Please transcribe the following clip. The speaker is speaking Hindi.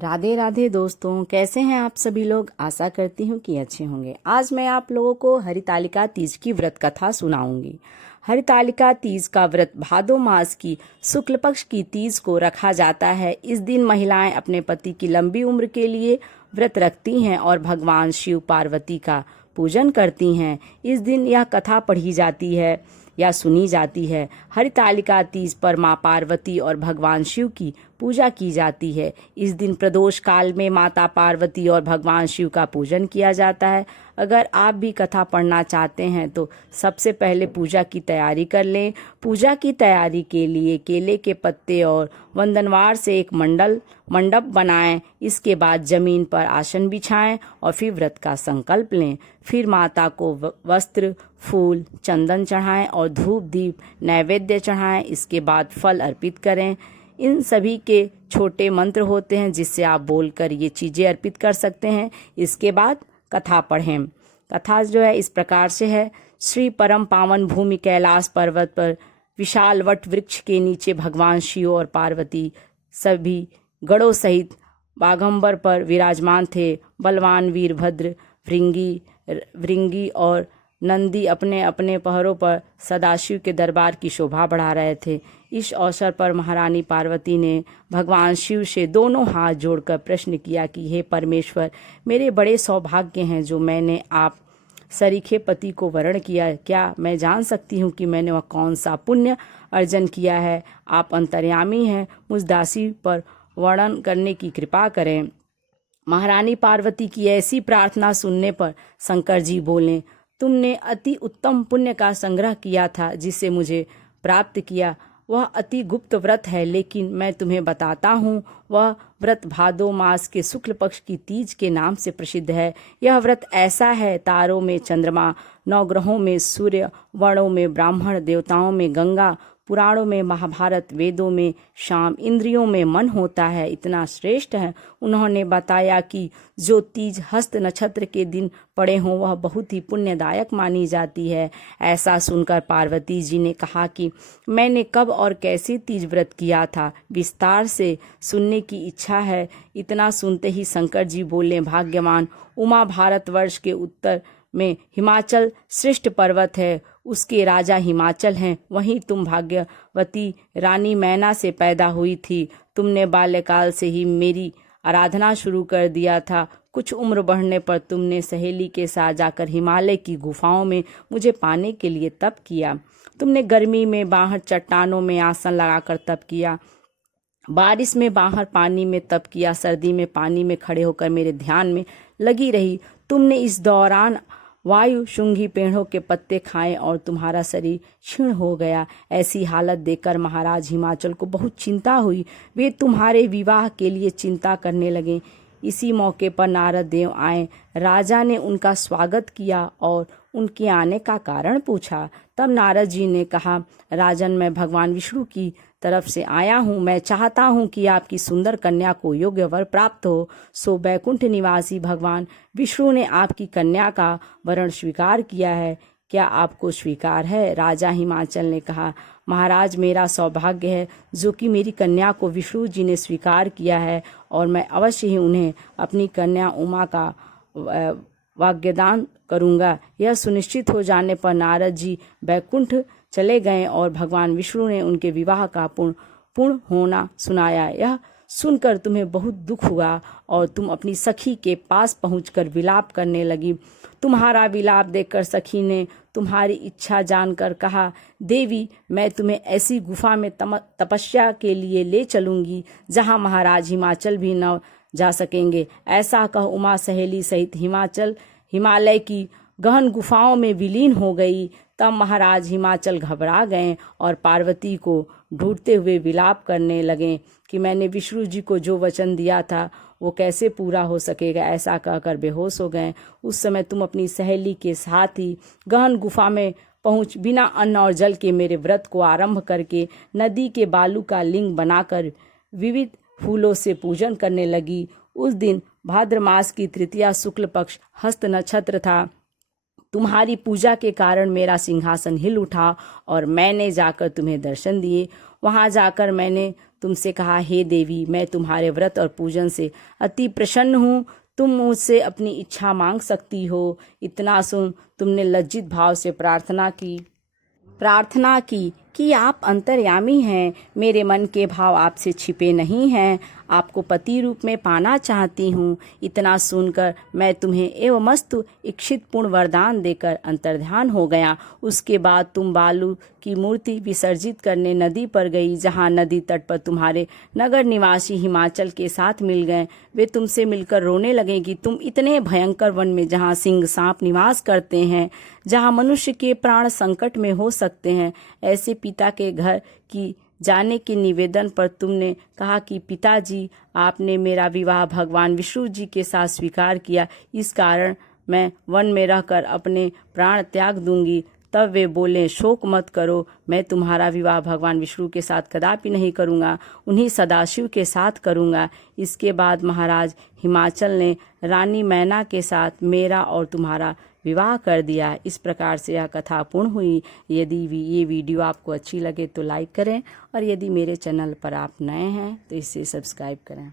राधे राधे दोस्तों, कैसे हैं आप सभी लोग। आशा करती हूँ कि अच्छे होंगे। आज मैं आप लोगों को हरितालिका तीज की व्रत कथा सुनाऊंगी। हरितालिका तीज का व्रत भादो मास की शुक्ल पक्ष की तीज को रखा जाता है। इस दिन महिलाएं अपने पति की लंबी उम्र के लिए व्रत रखती हैं और भगवान शिव पार्वती का पूजन करती हैं। इस दिन यह कथा पढ़ी जाती है या सुनी जाती है। हरितालिका तीज पर मां पार्वती और भगवान शिव की पूजा की जाती है। इस दिन प्रदोष काल में माता पार्वती और भगवान शिव का पूजन किया जाता है। अगर आप भी कथा पढ़ना चाहते हैं तो सबसे पहले पूजा की तैयारी कर लें। पूजा की तैयारी के लिए केले के पत्ते और वंदनवार से एक मंडप बनाएं। इसके बाद जमीन पर आसन बिछाएं और फिर व्रत का संकल्प लें। फिर माता को वस्त्र, फूल, चंदन चढ़ाएं और धूप दीप नैवेद्य चढ़ाएं। इसके बाद फल अर्पित करें। इन सभी के छोटे मंत्र होते हैं जिससे आप बोलकर ये चीज़ें अर्पित कर सकते हैं। इसके बाद कथा पढ़ें। कथा जो है इस प्रकार से है। श्री परम पावन भूमि कैलाश पर्वत पर विशाल वट वृक्ष के नीचे भगवान शिव और पार्वती सभी गणों सहित बाघंबर पर विराजमान थे। बलवान वीरभद्र, भृंगी और नंदी अपने अपने पहरों पर सदाशिव के दरबार की शोभा बढ़ा रहे थे। इस अवसर पर महारानी पार्वती ने भगवान शिव से दोनों हाथ जोड़कर प्रश्न किया कि हे परमेश्वर, मेरे बड़े सौभाग्य हैं जो मैंने आप सरीखे पति को वरण किया। क्या मैं जान सकती हूँ कि मैंने वह कौन सा पुण्य अर्जन किया है? आप अंतर्यामी हैं, मुझ दासी पर वर्णन करने की कृपा करें। महारानी पार्वती की ऐसी प्रार्थना सुनने पर शंकर जी बोले, तुमने अति उत्तम पुण्य का संग्रह किया था जिसे मुझे प्राप्त किया। वह अति गुप्त व्रत है, लेकिन मैं तुम्हें बताता हूँ। वह व्रत भादो मास के शुक्ल पक्ष की तीज के नाम से प्रसिद्ध है। यह व्रत ऐसा है, तारों में चंद्रमा, नवग्रहों में सूर्य, वर्णों में ब्राह्मण, देवताओं में गंगा, पुराणों में महाभारत, वेदों में शाम, इंद्रियों में मन होता है। इतना श्रेष्ठ है। उन्होंने बताया कि जो तीज हस्त नक्षत्र के दिन पड़े हों वह बहुत ही पुण्यदायक मानी जाती है। ऐसा सुनकर पार्वती जी ने कहा कि मैंने कब और कैसे तीज व्रत किया था, विस्तार से सुनने की इच्छा है। इतना सुनते ही शंकर जी बोले, भाग्यवान उमा, भारतवर्ष के उत्तर में हिमाचल श्रेष्ठ पर्वत है, उसके राजा हिमाचल हैं। वहीं तुम भाग्यवती रानी मैना से पैदा हुई थी। तुमने बाल्यकाल से ही मेरी आराधना शुरू कर दिया था। कुछ उम्र बढ़ने पर तुमने सहेली के साथ जाकर हिमालय की गुफाओं में मुझे पाने के लिए तप किया। तुमने गर्मी में बाहर चट्टानों में आसन लगाकर तप किया, बारिश में बाहर पानी में तप किया, सर्दी में पानी में खड़े होकर मेरे ध्यान में लगी रही। तुमने इस दौरान वायु शुंगी पेड़ों के पत्ते खाए और तुम्हारा शरीर क्षीण हो गया। ऐसी हालत देखकर महाराज हिमाचल को बहुत चिंता हुई। वे तुम्हारे विवाह के लिए चिंता करने लगे। इसी मौके पर नारद देव आए। राजा ने उनका स्वागत किया और उनके आने का कारण पूछा। तब नारद जी ने कहा, राजन, मैं भगवान विष्णु की तरफ से आया हूँ। मैं चाहता हूँ कि आपकी सुंदर कन्या को योग्य वर प्राप्त हो। सो बैकुंठ निवासी भगवान विष्णु ने आपकी कन्या का वरण स्वीकार किया है। क्या आपको स्वीकार है? राजा हिमाचल ने कहा, महाराज, मेरा सौभाग्य है जो कि मेरी कन्या को विष्णु जी ने स्वीकार किया है और मैं अवश्य ही उन्हें अपनी कन्या उमा का वाग्यदान करूंगा। यह सुनिश्चित हो जाने पर नारद जी बैकुंठ चले गए और भगवान विष्णु ने उनके विवाह का पूर्ण होना सुनाया। यह सुनकर तुम्हें बहुत दुख हुआ और तुम अपनी सखी के पास पहुंचकर विलाप करने लगी। तुम्हारा विलाप देखकर सखी ने तुम्हारी इच्छा जानकर कहा, देवी, मैं तुम्हें ऐसी गुफा में तपस्या के लिए ले चलूंगी जहां महाराज हिमाचल भी न जा सकेंगे। ऐसा कह उमा सहेली सहित हिमालय की गहन गुफाओं में विलीन हो गई। तब महाराज हिमाचल घबरा गए और पार्वती को ढूंढते हुए विलाप करने लगे कि मैंने विष्णु जी को जो वचन दिया था वो कैसे पूरा हो सकेगा। ऐसा कहकर बेहोश हो गए। उस समय तुम अपनी सहेली के साथ ही गहन गुफा में पहुंच बिना अन्न और जल के मेरे व्रत को आरंभ करके नदी के बालू का लिंग बनाकर विविध फूलों से पूजन करने लगी। उस दिन भाद्र मास की तृतीया शुक्ल पक्ष हस्त नक्षत्र था। तुम्हारी पूजा के कारण मेरा सिंहासन हिल उठा और मैंने जाकर तुम्हें दर्शन दिए। वहां जाकर मैंने तुमसे कहा, हे देवी, मैं तुम्हारे व्रत और पूजन से अति प्रसन्न हूँ, तुम मुझसे अपनी इच्छा मांग सकती हो। इतना सुन तुमने लज्जित भाव से प्रार्थना की कि आप अंतर्यामी हैं, मेरे मन के भाव आपसे छिपे नहीं हैं, आपको पति रूप में पाना चाहती हूँ। इतना सुनकर मैं तुम्हें एवमस्तु इच्छित पूर्ण वरदान देकर अंतर्ध्यान हो गया। उसके बाद तुम बालू की मूर्ति विसर्जित करने नदी पर गई, जहाँ नदी तट पर तुम्हारे नगर निवासी हिमाचल के साथ मिल गए। वे तुमसे मिलकर रोने लगे कि तुम इतने भयंकर वन में, जहाँ सिंह सांप निवास करते हैं, जहाँ मनुष्य के प्राण संकट में हो सकते हैं, ऐसे पिता के घर की जाने के निवेदन पर तुमने कहा कि पिताजी, आपने मेरा विवाह भगवान विष्णु जी के साथ स्वीकार किया, इस कारण मैं वन में रहकर अपने प्राण त्याग दूंगी। तब वे बोले, शोक मत करो, मैं तुम्हारा विवाह भगवान विष्णु के साथ कदापि नहीं करूँगा, उन्हीं सदाशिव के साथ करूँगा। इसके बाद महाराज हिमाचल ने रानी मैना के साथ मेरा और तुम्हारा विवाह कर दिया। इस प्रकार से यह कथा पूर्ण हुई। यदि ये वीडियो आपको अच्छी लगे तो लाइक करें, और यदि मेरे चैनल पर आप नए हैं तो इसे सब्सक्राइब करें।